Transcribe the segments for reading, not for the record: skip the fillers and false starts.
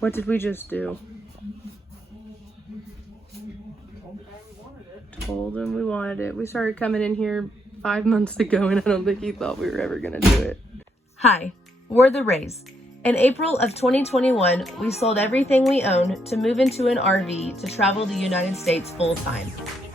What did we just do? Told him we wanted it. We started coming in here 5 months ago and I don't think he thought we were ever gonna do it. Hi, we're the Rays. In April of 2021, we sold everything we own to move into an RV to travel the United States full time.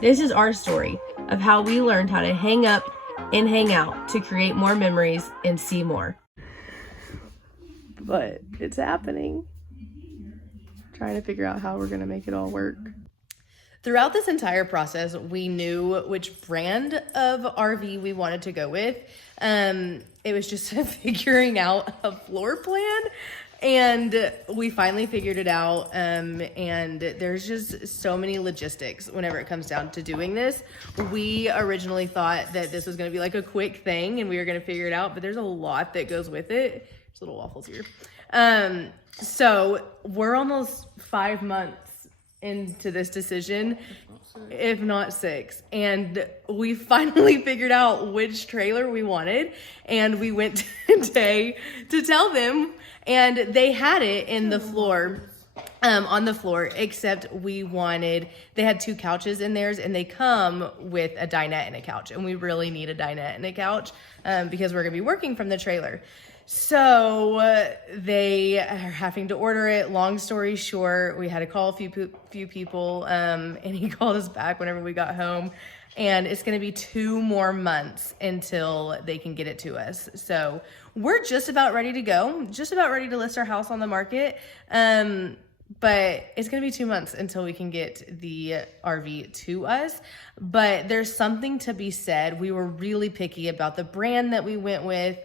This is our story of how we learned how to hang up and hang out to create more memories and see more. But it's happening. Trying to figure out how we're gonna make it all work. Throughout this entire process, we knew which brand of RV we wanted to go with. It was just figuring out a floor plan, and we finally figured it out. And there's just so many logistics whenever it comes down to doing this. We originally thought that this was going to be like a quick thing and we were going to figure it out, but there's a lot that goes with it. There's little waffles here. So we're almost 5 months into this decision, if not 6, and we finally figured out which trailer we wanted, and we went today to tell them, and they had it in the floor, on the floor, except they had 2 couches in theirs, and they come with a dinette and a couch, and we really need a dinette and a couch because we're gonna be working from the trailer. So they are having to order it. Long story short, we had to call a few people, and he called us back whenever we got home. And it's going to be 2 more months until they can get it to us. So we're just about ready to go, just about ready to list our house on the market. But it's going to be 2 months until we can get the RV to us. But there's something to be said. We were really picky about the brand that we went with.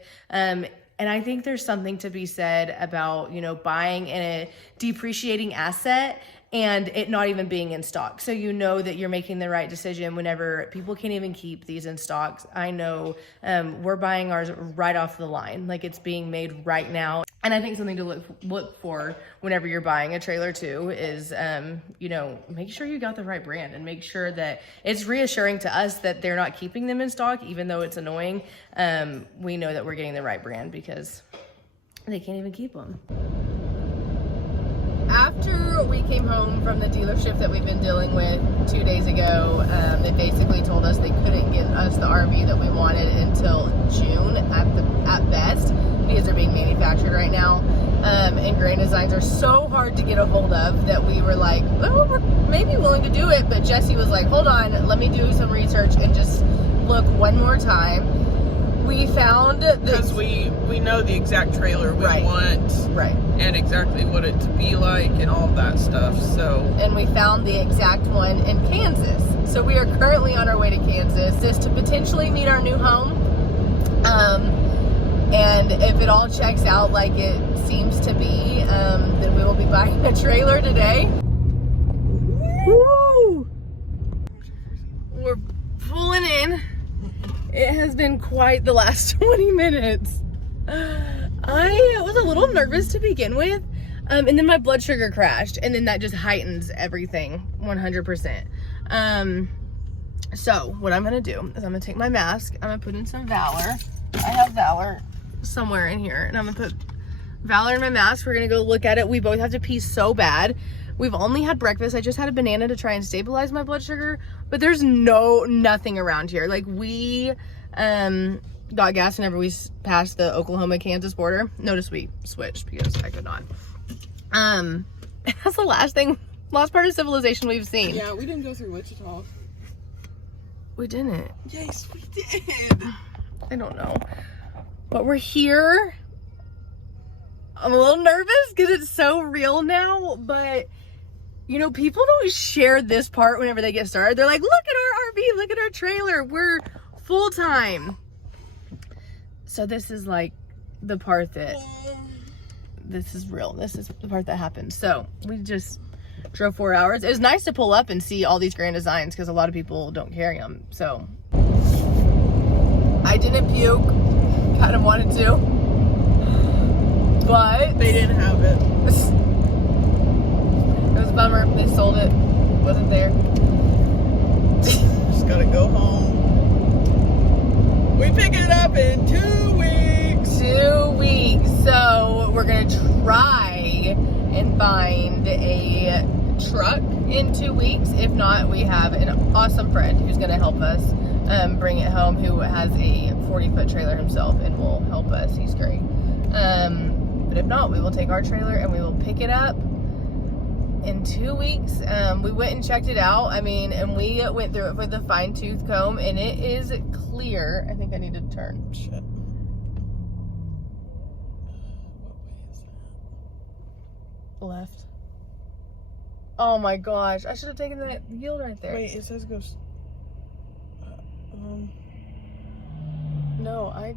And I think there's something to be said about, buying a depreciating asset and it not even being in stock. So you know that you're making the right decision whenever people can't even keep these in stock. I know we're buying ours right off the line, like it's being made right now. And I think something to look for whenever you're buying a trailer too is, make sure you got the right brand and make sure that it's reassuring to us that they're not keeping them in stock, even though it's annoying. We know that we're getting the right brand because they can't even keep them. After we came home from the dealership that we've been dealing with 2 days ago, they basically told us they couldn't get us the RV that we wanted until June at best because they're being manufactured right now. And Grand Designs are so hard to get a hold of that we were like, well, we're maybe willing to do it. But Jesse was like, hold on, let me do some research and just look one more time. We found because we know the exact trailer we want, right, and exactly what it to be like and all that stuff. So, and we found the exact one in Kansas. So we are currently on our way to Kansas, this to potentially meet our new home. And if it all checks out like it seems to be, then we will be buying a trailer today. Woo! We're pulling in. It has been quite the last 20 minutes. I was a little nervous to begin with, and then my blood sugar crashed, and then that just heightens everything 100%. So what I'm gonna do is I'm gonna take my mask, I'm gonna put in some Valor. I have Valor somewhere in here, and I'm gonna put Valor in my mask. We're gonna go look at it. We both have to pee so bad. We've only had breakfast. I just had a banana to try and stabilize my blood sugar, but there's nothing around here. Like we got gas whenever we passed the Oklahoma-Kansas border. Notice we switched because I could not. That's the last part of civilization we've seen. Yeah, we didn't go through Wichita. We didn't. Yes, we did. I don't know. But we're here. I'm a little nervous because it's so real now, but people don't share this part whenever they get started. They're like, look at our RV, look at our trailer. We're full time. So this is like the part that, this is real. This is the part that happened. So we just drove 4 hours. It was nice to pull up and see all these Grand Designs because a lot of people don't carry them. So I didn't puke, kind of wanted to, but they didn't have it. It was a bummer. They sold it. Wasn't there. Just gotta go home. We pick it up in 2 weeks. 2 weeks. So we're gonna try and find a truck in 2 weeks. If not, we have an awesome friend who's going to help us bring it home, who has a 40-foot trailer himself and will help us. He's great. But if not, we will take our trailer and we will pick it up in 2 weeks. We went and checked it out. I mean, and we went through it with a fine-tooth comb, and it is clear. I think I need to turn. Shit. Left. Oh my gosh, I should have taken that yield right there. Wait, it says go. No, I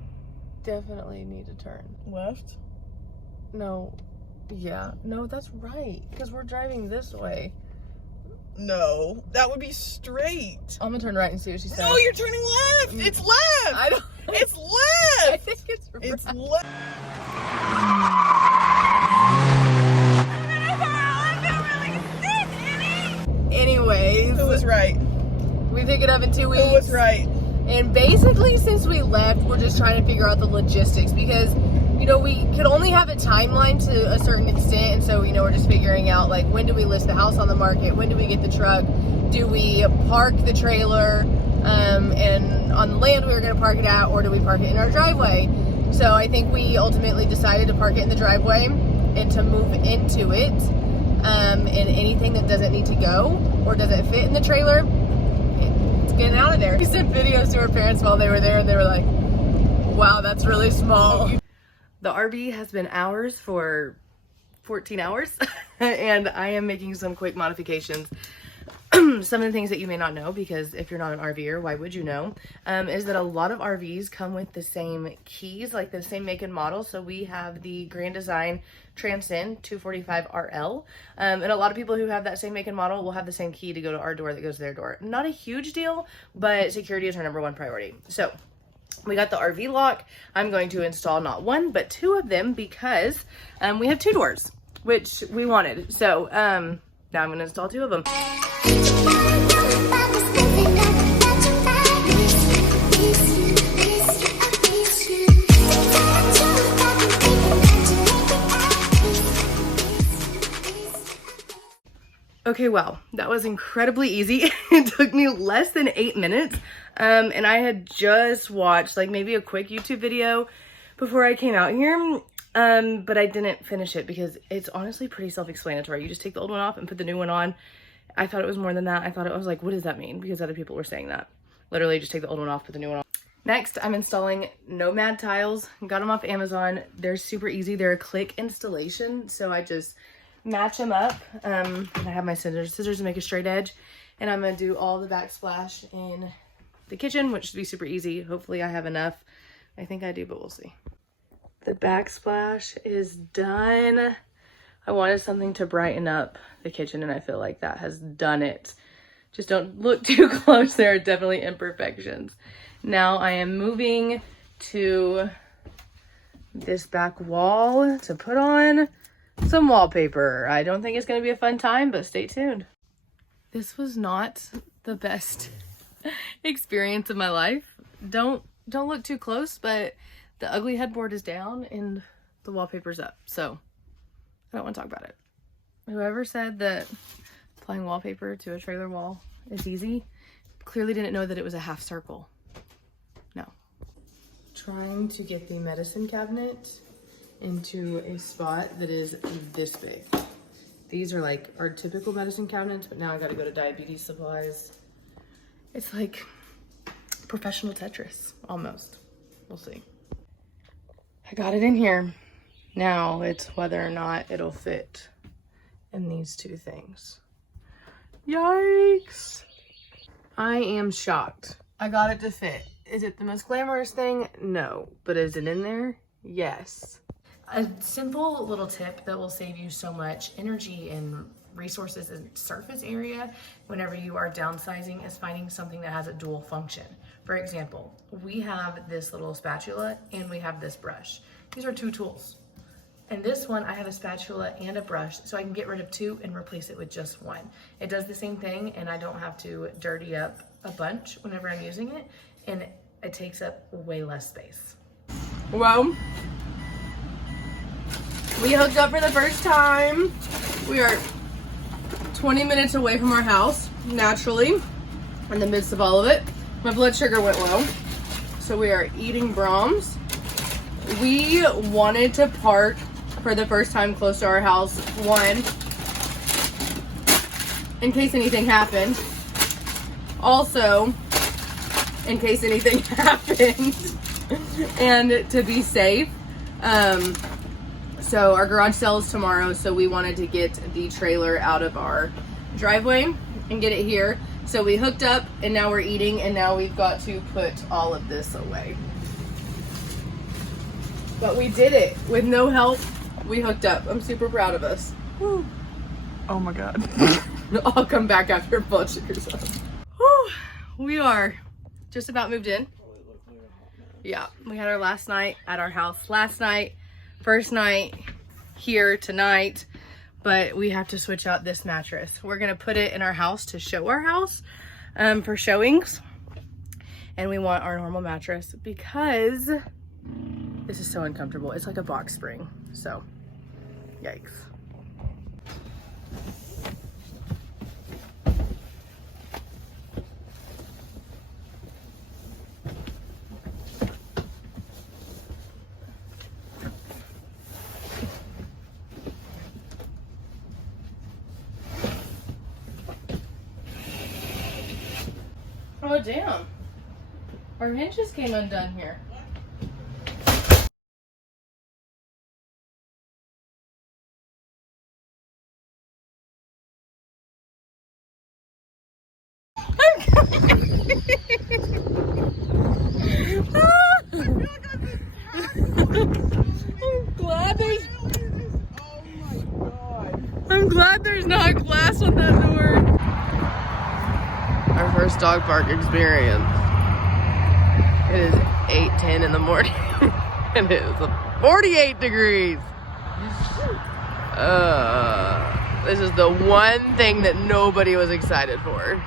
definitely need to turn. Left? No. Yeah. No, that's right. Because we're driving this way. No, that would be straight. I'm gonna turn right and see what she says. No, you're turning left. It's left. I don't. It's I left. think it's right. It's left. Anyways, Who was right? we pick it up in 2 weeks. Who was right? And basically, since we left, we're just trying to figure out the logistics because, you know, we could only have a timeline to a certain extent. And so, you know, we're just figuring out, like, when do we list the house on the market? When do we get the truck? Do we park the trailer and on the land we were going to park it at, or do we park it in our driveway? So I think we ultimately decided to park it in the driveway and to move into it. And anything that doesn't need to go or doesn't fit in the trailer, it's getting out of there. We sent videos to our parents while they were there, and they were like, wow, that's really small. The RV has been ours for 14 hours, and I am making some quick modifications. Some of the things that you may not know, because if you're not an RVer, why would you know, is that a lot of RVs come with the same keys, like the same make and model. So we have the Grand Design Transcend 245 RL, and a lot of people who have that same make and model will have the same key to go to our door that goes to their door. Not a huge deal, but security is our number one priority. So we got the RV lock. I'm going to install not one, but two of them because we have two doors, which we wanted. So now I'm going to install two of them. Okay, wow, that was incredibly easy. It took me less than 8 minutes. And I had just watched like maybe a quick YouTube video before I came out here. But I didn't finish it because it's honestly pretty self-explanatory. You just take the old one off and put the new one on. I thought it was more than that. I was like, what does that mean? Because other people were saying that. Literally just take the old one off, put the new one on. Next, I'm installing Nomad tiles. Got them off Amazon. They're super easy. They're a click installation. So I just match them up. I have my scissors to make a straight edge. And I'm gonna do all the backsplash in the kitchen, which should be super easy. Hopefully I have enough. I think I do, but we'll see. The backsplash is done. I wanted something to brighten up the kitchen, and I feel like that has done it. Just don't look too close. There are definitely imperfections. Now I am moving to this back wall to put on some wallpaper. I don't think it's going to be a fun time, but stay tuned. This was not the best experience of my life. Don't look too close, but the ugly headboard is down and the wallpaper's up, so I don't want to talk about it. Whoever said that applying wallpaper to a trailer wall is easy clearly didn't know that it was a half circle. No. Trying to get the medicine cabinet into a spot that is this big. These are like our typical medicine cabinets, but now I gotta go to diabetes supplies. It's like professional Tetris, almost. We'll see. I got it in here. Now it's whether or not it'll fit in these two things. Yikes. I am shocked. I got it to fit. Is it the most glamorous thing? No. But is it in there? Yes. A simple little tip that will save you so much energy and resources and surface area whenever you are downsizing is finding something that has a dual function. For example, we have this little spatula and we have this brush. These are two tools. And this one, I have a spatula and a brush, so I can get rid of two and replace it with just one. It does the same thing, and I don't have to dirty up a bunch whenever I'm using it, and it takes up way less space. Well, we hooked up for the first time. We are 20 minutes away from our house, naturally, in the midst of all of it. My blood sugar went low, so we are eating Brahms. We wanted to park for the first time close to our house, one, in case anything happened. Also, in case anything happened, and to be safe. So our garage sale is tomorrow, so we wanted to get the trailer out of our driveway and get it here. So we hooked up, and now we're eating, and now we've got to put all of this away. But we did it with no help. We hooked up. I'm super proud of us. Whew. Oh my God. I'll come back after blood sugar's up. Whew. We are just about moved in. Yeah, we had our last night at our house last night. First night here tonight, but we have to switch out this mattress. We're gonna put it in our house to show our house for showings, and we want our normal mattress because this is so uncomfortable. It's like a box spring, so yikes. Oh damn, our hinges came undone here. I'm glad there's not glass on that door. Our first dog park experience. It is 8:10 in the morning. It is 48 degrees. This is the one thing that nobody was excited for.